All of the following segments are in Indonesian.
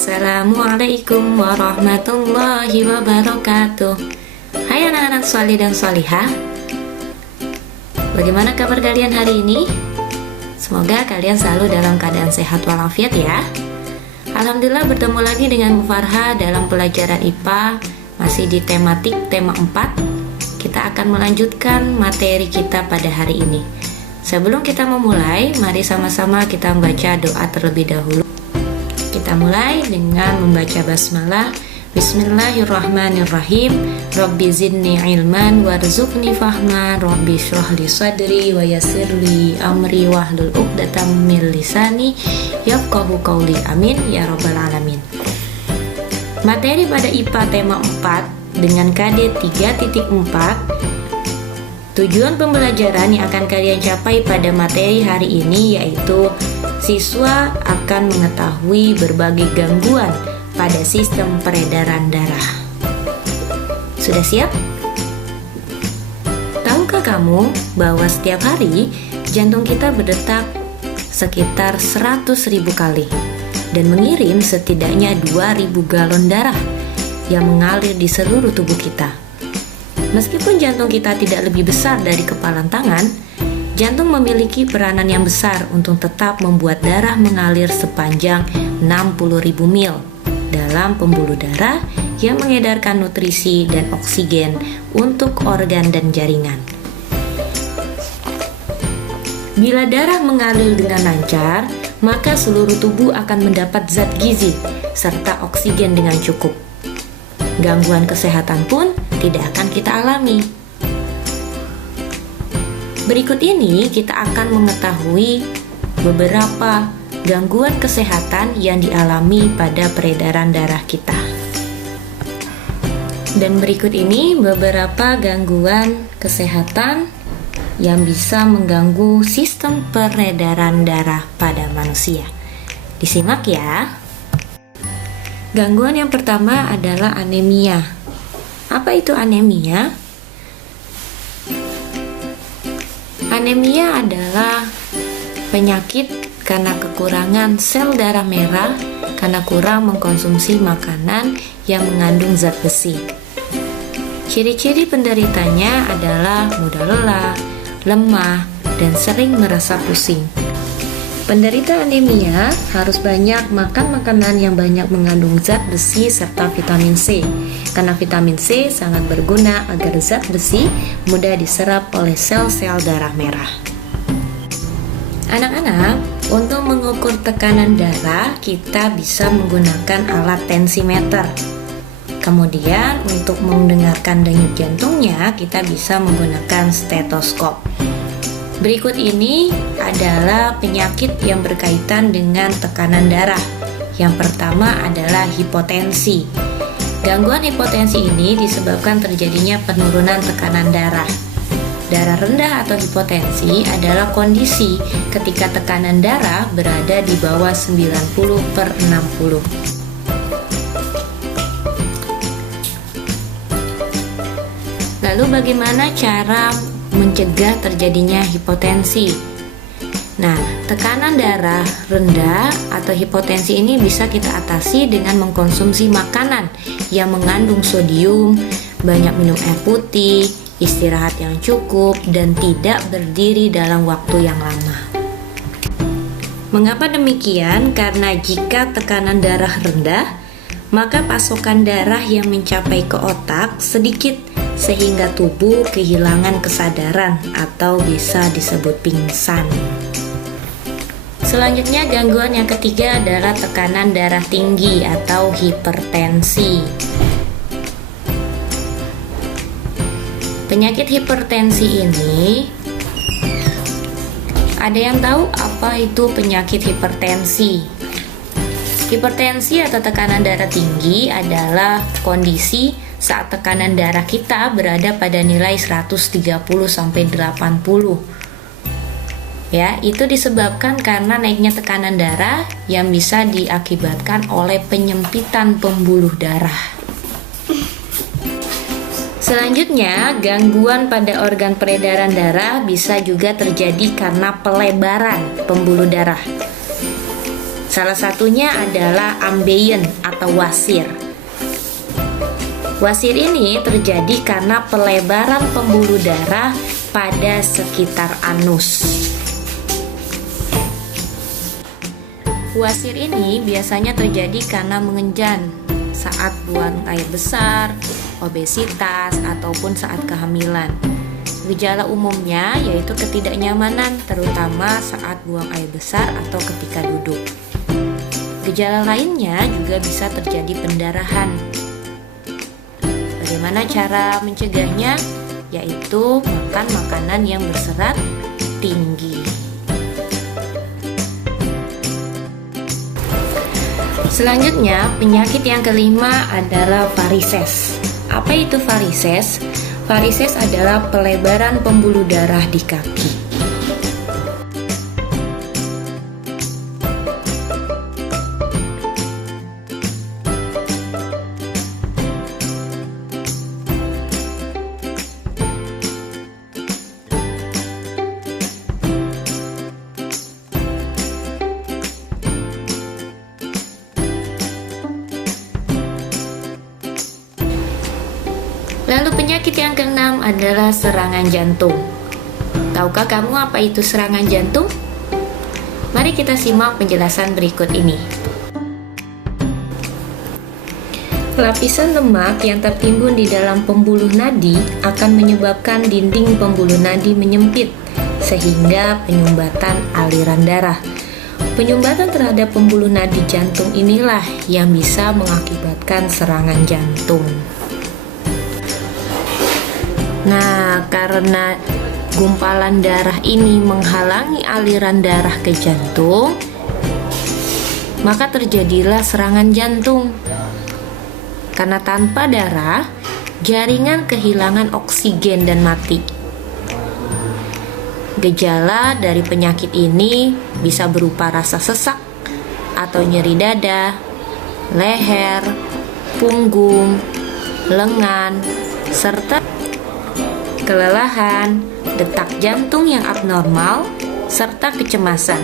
Assalamualaikum warahmatullahi wabarakatuh. Hai anak-anak solih dan solihah, bagaimana kabar kalian hari ini? Semoga kalian selalu dalam keadaan sehat walafiat ya. Alhamdulillah bertemu lagi dengan Bu Farha dalam pelajaran IPA. Masih di tematik tema 4. Kita akan melanjutkan materi kita pada hari ini. Sebelum kita memulai, mari sama-sama kita membaca doa terlebih dahulu. Kita mulai dengan membaca basmalah. Bismillahirrahmanirrahim. Rabbi zidni ilman warzuqni fahman. Rabbi shrahli sadri wa yassirli amri wahlul 'uqdatam min lisani yafqahu qawli. Amin ya rabbal alamin. Materi pada IPA tema 4 dengan KD 3.4. Tujuan pembelajaran yang akan kalian capai pada materi hari ini yaitu siswa akan mengetahui berbagai gangguan pada sistem peredaran darah. Sudah siap? Tahukah kamu bahwa setiap hari jantung kita berdetak sekitar 100.000 kali dan mengirim setidaknya 2.000 galon darah yang mengalir di seluruh tubuh kita. Meskipun jantung kita tidak lebih besar dari kepalan tangan, jantung memiliki peranan yang besar untuk tetap membuat darah mengalir sepanjang 60.000 mil dalam pembuluh darah yang mengedarkan nutrisi dan oksigen untuk organ dan jaringan. Bila darah mengalir dengan lancar, maka seluruh tubuh akan mendapat zat gizi serta oksigen dengan cukup. Gangguan kesehatan pun tidak akan kita alami. Berikut ini kita akan mengetahui beberapa gangguan kesehatan yang dialami pada peredaran darah kita. Dan berikut ini beberapa gangguan kesehatan yang bisa mengganggu sistem peredaran darah pada manusia. Disimak ya. Gangguan yang pertama adalah anemia. Apa itu anemia? Anemia adalah penyakit karena kekurangan sel darah merah karena kurang mengkonsumsi makanan yang mengandung zat besi. Ciri-ciri penderitanya adalah mudah lelah, lemah, dan sering merasa pusing. Penderita anemia harus banyak makan makanan yang banyak mengandung zat besi serta vitamin C, karena vitamin C sangat berguna agar zat besi mudah diserap oleh sel-sel darah merah. Anak-anak, untuk mengukur tekanan darah, kita bisa menggunakan alat tensimeter. Kemudian, untuk mendengarkan denyut jantungnya, kita bisa menggunakan stetoskop. Berikut ini adalah penyakit yang berkaitan dengan tekanan darah. Yang pertama adalah hipotensi. Gangguan hipotensi ini disebabkan terjadinya penurunan tekanan darah. Darah rendah atau hipotensi adalah kondisi ketika tekanan darah berada di bawah 90/60. Lalu bagaimana cara mencegah terjadinya hipotensi? Nah, tekanan darah rendah atau hipotensi ini bisa kita atasi dengan mengkonsumsi makanan yang mengandung sodium, banyak minum air putih, istirahat yang cukup, dan tidak berdiri dalam waktu yang lama. Mengapa demikian? Karena jika tekanan darah rendah, maka pasokan darah yang mencapai ke otak sedikit sehingga tubuh kehilangan kesadaran atau bisa disebut pingsan. Selanjutnya gangguan yang ketiga adalah tekanan darah tinggi atau hipertensi. Penyakit hipertensi ini, ada yang tahu apa itu penyakit hipertensi? Hipertensi atau tekanan darah tinggi adalah kondisi saat tekanan darah kita berada pada nilai 130-80. Ya, itu disebabkan karena naiknya tekanan darah yang bisa diakibatkan oleh penyempitan pembuluh darah. Selanjutnya, gangguan pada organ peredaran darah bisa juga terjadi karena pelebaran pembuluh darah. Salah satunya adalah ambient atau wasir. Wasir ini terjadi karena pelebaran pembuluh darah pada sekitar anus. Wasir ini biasanya terjadi karena mengenjan saat buang air besar, obesitas, ataupun saat kehamilan. Gejala umumnya yaitu ketidaknyamanan, terutama saat buang air besar atau ketika duduk. Gejala lainnya juga bisa terjadi pendarahan. Bagaimana cara mencegahnya? Yaitu makan makanan yang berserat tinggi. Selanjutnya, penyakit yang kelima adalah varises. Apa itu varises? Varises adalah pelebaran pembuluh darah di kaki. Lalu penyakit yang keenam adalah serangan jantung. Tahukah kamu apa itu serangan jantung? Mari kita simak penjelasan berikut ini. Lapisan lemak yang tertimbun di dalam pembuluh nadi akan menyebabkan dinding pembuluh nadi menyempit, sehingga penyumbatan aliran darah. Penyumbatan terhadap pembuluh nadi jantung inilah yang bisa mengakibatkan serangan jantung. Nah, karena gumpalan darah ini menghalangi aliran darah ke jantung, maka terjadilah serangan jantung. Karena tanpa darah, jaringan kehilangan oksigen dan mati. Gejala dari penyakit ini bisa berupa rasa sesak atau nyeri dada, leher, punggung, lengan, serta kelelahan, detak jantung yang abnormal, serta kecemasan.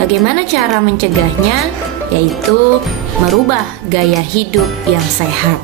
Bagaimana cara mencegahnya? Yaitu merubah gaya hidup yang sehat.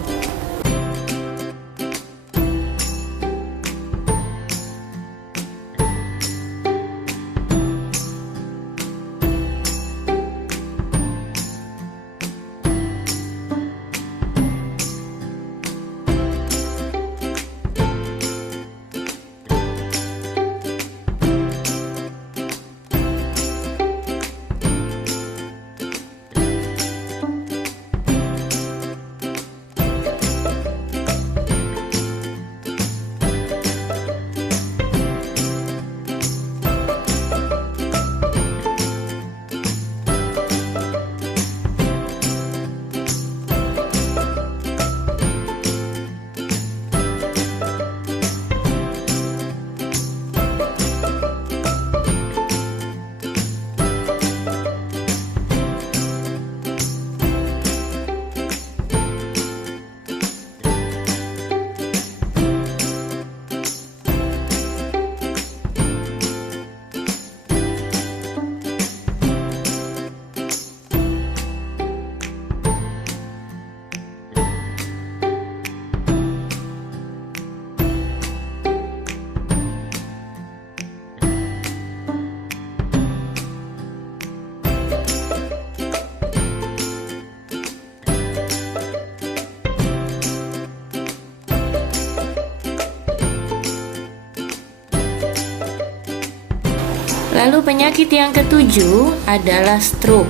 Lalu penyakit yang ketujuh adalah stroke.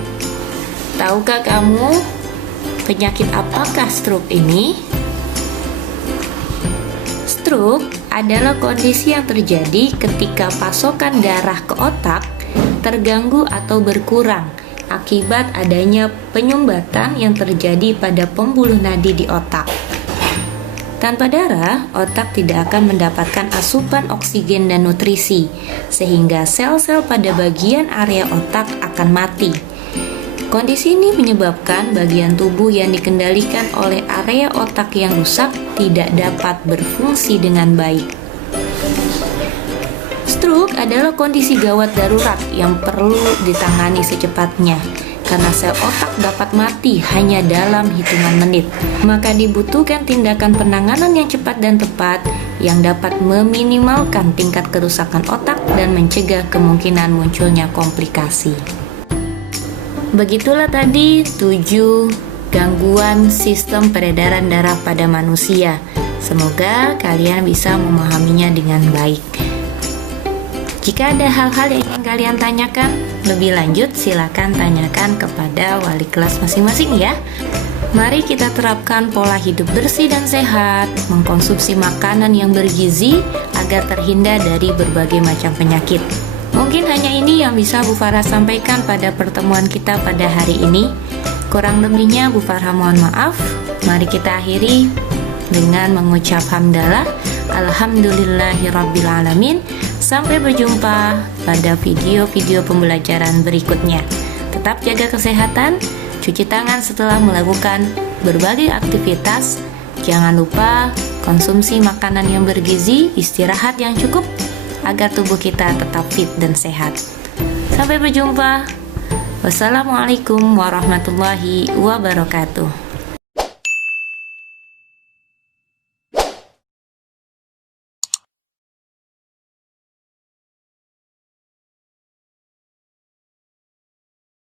Tahukah kamu penyakit apakah stroke ini? Stroke adalah kondisi yang terjadi ketika pasokan darah ke otak terganggu atau berkurang akibat adanya penyumbatan yang terjadi pada pembuluh nadi di otak. Tanpa darah, otak tidak akan mendapatkan asupan oksigen dan nutrisi, sehingga sel-sel pada bagian area otak akan mati. Kondisi ini menyebabkan bagian tubuh yang dikendalikan oleh area otak yang rusak tidak dapat berfungsi dengan baik. Stroke adalah kondisi gawat darurat yang perlu ditangani secepatnya karena sel otak dapat mati hanya dalam hitungan menit. Maka dibutuhkan tindakan penanganan yang cepat dan tepat yang dapat meminimalkan tingkat kerusakan otak dan mencegah kemungkinan munculnya komplikasi. Begitulah tadi 7 gangguan sistem peredaran darah pada manusia. Semoga kalian bisa memahaminya dengan baik. Jika ada hal-hal yang ingin kalian tanyakan lebih lanjut, silakan tanyakan kepada wali kelas masing-masing ya. Mari kita terapkan pola hidup bersih dan sehat, mengkonsumsi makanan yang bergizi agar terhindar dari berbagai macam penyakit. Mungkin hanya ini yang bisa Bu Farah sampaikan pada pertemuan kita pada hari ini. Kurang lebihnya Bu Farah mohon maaf. Mari kita akhiri dengan mengucap hamdalah. Alhamdulillahirrabbilalamin. Sampai berjumpa pada video-video pembelajaran berikutnya. Tetap jaga kesehatan, cuci tangan setelah melakukan berbagai aktivitas. Jangan lupa konsumsi makanan yang bergizi, istirahat yang cukup agar tubuh kita tetap fit dan sehat. Sampai berjumpa. Wassalamualaikum warahmatullahi wabarakatuh.